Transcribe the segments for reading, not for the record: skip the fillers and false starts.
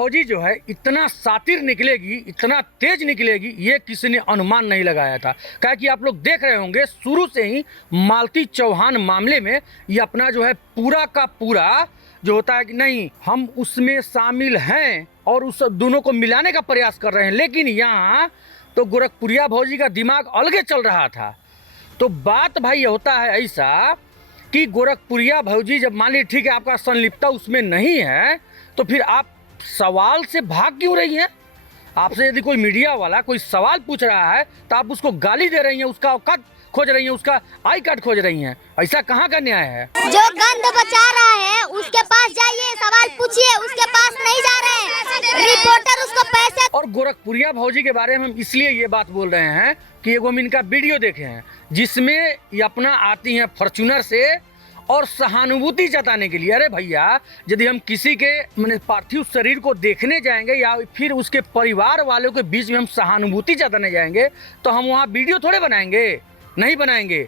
भौजी जो है इतना शातिर निकलेगी, इतना तेज निकलेगी, ये किसी ने अनुमान नहीं लगाया था। क्या कि आप लोग देख रहे होंगे शुरू से ही मालती चौहान मामले में ये अपना जो है पूरा का पूरा जो होता है कि नहीं हम उसमें शामिल हैं और उस दोनों को मिलाने का प्रयास कर रहे हैं। लेकिन यहाँ तो गोरखपुरिया भौजी का दिमाग अलगे चल रहा था। तो बात भाई ये होता है ऐसा कि गोरखपुरिया भौजी जब मान ली ठीक है आपका संलिप्तता उसमें नहीं है, तो फिर आप सवाल से भाग क्यों रही हैं? आपसे यदि कोई मीडिया वाला कोई सवाल पूछ रहा है तो आप उसको गाली दे रही हैं, उसका औकात खोज रही हैं, उसका आई कार्ड खोज रही हैं। ऐसा कहाँ का न्याय है? जो गंद बचा रहा है उसके पास जाइए, सवाल पूछिए, उसके पास नहीं जा रहे हैं रिपोर्टर उसको पैसे। और गोरखपुरिया भौजी के बारे में हम इसलिए ये बात बोल रहे हैं कि एगो हम इनका वीडियो देखे हैं जिसमें ये अपना आती हैं फॉर्च्यूनर से और सहानुभूति जताने के लिए। अरे भैया, यदि हम किसी के माने पार्थिव शरीर को देखने जाएंगे या फिर उसके परिवार वालों के बीच में हम सहानुभूति जताने जाएंगे तो हम वहाँ वीडियो थोड़े बनाएंगे, नहीं बनाएंगे।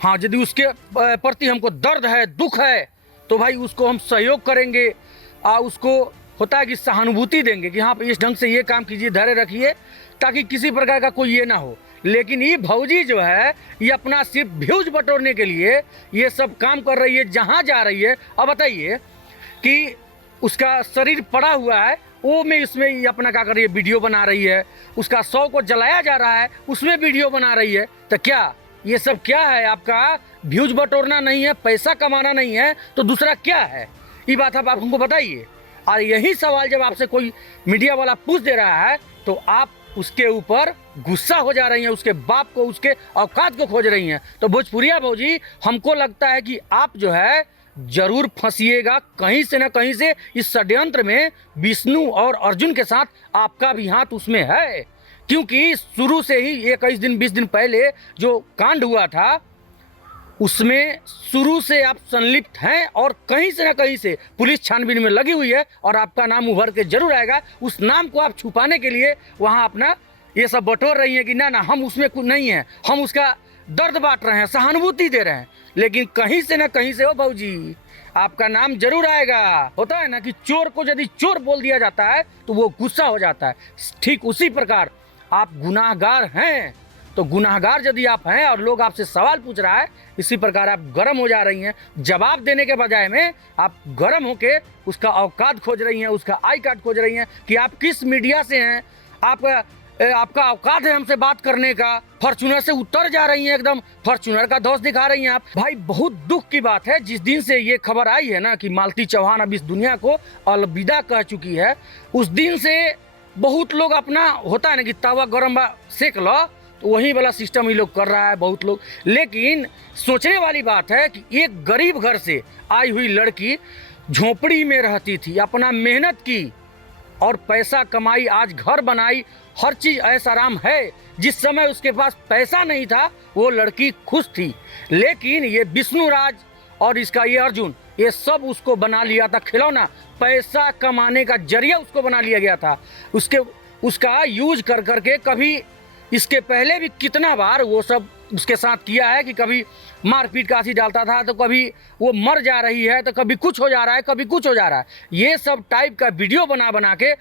हाँ, यदि उसके प्रति हमको दर्द है, दुख है, तो भाई उसको हम सहयोग करेंगे, उसको होता है कि सहानुभूति देंगे कि हाँ इस ढंग से ये काम कीजिए, धैर्य रखिए, ताकि किसी प्रकार का कोई ये ना हो। लेकिन ये भौजी जो है ये अपना सिर्फ व्यूज बटोरने के लिए ये सब काम कर रही है, जहाँ जा रही है। अब बताइए कि उसका शरीर पड़ा हुआ है, वो में इसमें ये अपना क्या कर रही है, वीडियो बना रही है। उसका शव को जलाया जा रहा है, उसमें वीडियो बना रही है। तो क्या ये सब क्या है? आपका व्यूज बटोरना नहीं है, पैसा कमाना नहीं है, तो दूसरा क्या है? ये बात आप हमको बताइए। और यही सवाल जब आपसे कोई मीडिया वाला पूछ दे रहा है तो आप उसके ऊपर गुस्सा हो जा रही हैं, उसके बाप को, उसके औकात को खोज रही हैं। तो भोजपुरिया भौजी, हमको लगता है कि आप जो है जरूर फंसिएगा कहीं से ना कहीं से। इस षड्यंत्र में विष्णु और अर्जुन के साथ आपका भी हाथ उसमें है, क्योंकि शुरू से ही 21 दिन 20 दिन पहले जो कांड हुआ था उसमें शुरू से आप संलिप्त हैं और कहीं से ना कहीं से पुलिस छानबीन में लगी हुई है और आपका नाम उभर के जरूर आएगा। उस नाम को आप छुपाने के लिए वहाँ अपना ये सब बटोर रही हैं कि ना हम उसमें कुछ नहीं हैं, हम उसका दर्द बांट रहे हैं, सहानुभूति दे रहे हैं। लेकिन कहीं से ना कहीं से, ओ भौजी, आपका नाम जरूर आएगा। होता है ना कि चोर को यदि चोर बोल दिया जाता है तो वो गुस्सा हो जाता है। ठीक उसी प्रकार आप गुनाहगार हैं, तो गुनाहगार यदि आप हैं और लोग आपसे सवाल पूछ रहा है, इसी प्रकार आप गर्म हो जा रही हैं। जवाब देने के बजाय में आप गर्म होके उसका औकात खोज रही हैं, उसका आई कार्ड खोज रही हैं कि आप किस मीडिया से हैं, आपका औकात है हमसे बात करने का। फॉर्च्यूनर से उतर जा रही हैं, एकदम फॉर्च्यूनर का धौंस दिखा रही हैं आप। भाई बहुत दुख की बात है, जिस दिन से ये खबर आई है ना कि मालती चौहान अब इस दुनिया को अलविदा कह चुकी है, उस दिन से बहुत लोग अपना होता है ना कि तवा गर्म सेक लो, तो वही वाला सिस्टम ही लोग कर रहा है बहुत लोग। लेकिन सोचने वाली बात है कि एक गरीब घर से आई हुई लड़की झोपड़ी में रहती थी, अपना मेहनत की और पैसा कमाई, आज घर बनाई, हर चीज़ ऐसा आराम है। जिस समय उसके पास पैसा नहीं था वो लड़की खुश थी। लेकिन ये विष्णु राज और इसका ये अर्जुन, ये सब उसको बना लिया था खिलौना, पैसा कमाने का जरिया उसको बना लिया गया था। उसका यूज कर करके कभी इसके पहले भी कितना बार वो सब उसके साथ किया है कि कभी मारपीट का आसी डालता था, तो कभी वो मर जा रही है, तो कभी कुछ हो जा रहा है, कभी कुछ हो जा रहा है। ये सब टाइप का वीडियो बना बना के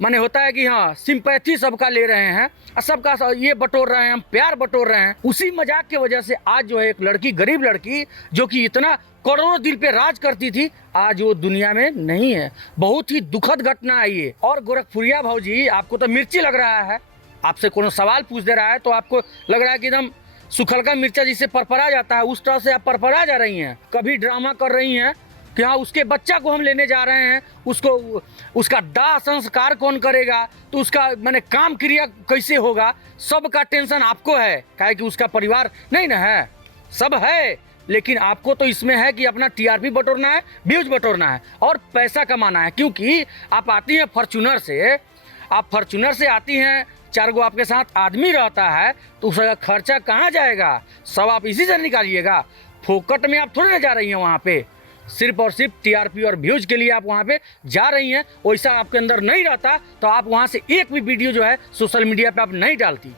माने होता है कि हाँ सिंपैथी सबका ले रहे हैं, सबका ये बटोर रहे हैं, हम प्यार बटोर रहे हैं। उसी मजाक की वजह से आज जो है एक लड़की, गरीब लड़की जो कि इतना करोड़ों दिल पे राज करती थी, आज वो दुनिया में नहीं है। बहुत ही दुखद घटना है ये। और गोरखपुरिया भौजी, आपको तो मिर्ची लग रहा है, आपसे कोनो सवाल पूछ दे रहा है तो आपको लग रहा है कि एकदम सुखलका मिर्चा जिससे परपरा जाता है उस तरह से आप परपरा जा रही हैं। कभी ड्रामा कर रही हैं कि हाँ उसके बच्चा को हम लेने जा रहे हैं, उसको उसका दाह संस्कार कौन करेगा, तो उसका माने काम क्रिया कैसे होगा, सबका टेंशन आपको है। काहे कि उसका परिवार नहीं ना है, सब है, लेकिन आपको तो इसमें है कि अपना टीआरपी बटोरना है, व्यूज बटोरना है और पैसा कमाना है। क्योंकि आप आती हैं फॉर्च्यूनर से, आप फॉर्च्यूनर से आती हैं, 4 गो आपके साथ आदमी रहता है, तो उसका खर्चा कहाँ जाएगा? सब आप इसी से निकालिएगा। फोकट में आप थोड़ी ना जा रही हैं वहाँ पे, सिर्फ और सिर्फ टीआरपी और व्यूज के लिए आप वहाँ पे जा रही हैं। वैसा आपके अंदर नहीं रहता तो आप वहाँ से एक भी वीडियो जो है सोशल मीडिया पे आप नहीं डालती।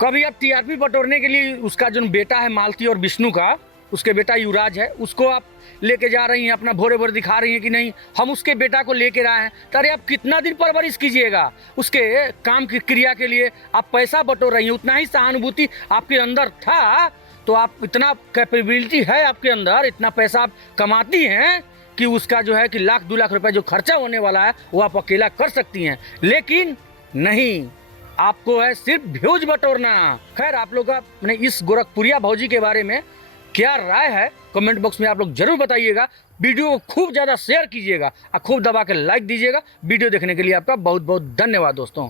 कभी आप टीआरपी बटोरने के लिए, उसका जो बेटा है मालती और विष्णु का, उसके बेटा युवराज है, उसको आप लेके जा रही हैं, अपना भोरे भोरे दिखा रही हैं कि नहीं हम उसके बेटा को लेके आए हैं। तो अरे आप कितना दिन परवरिश कीजिएगा उसके काम की क्रिया के लिए, आप पैसा बटोर रही हैं, उतना ही सहानुभूति आपके अंदर था तो आप इतना कैपेबिलिटी है आपके अंदर, इतना पैसा आप कमाती हैं कि उसका जो है कि लाख 2 लाख रुपए जो खर्चा होने वाला है वो आप अकेला कर सकती हैं। लेकिन नहीं, आपको है सिर्फ व्यूज बटोरना। खैर, आप लोग का अपने इस गोरखपुरिया भौजी के बारे में क्या राय है कमेंट बॉक्स में आप लोग जरूर बताइएगा। वीडियो को खूब ज़्यादा शेयर कीजिएगा और खूब दबा के लाइक दीजिएगा। वीडियो देखने के लिए आपका बहुत बहुत धन्यवाद दोस्तों।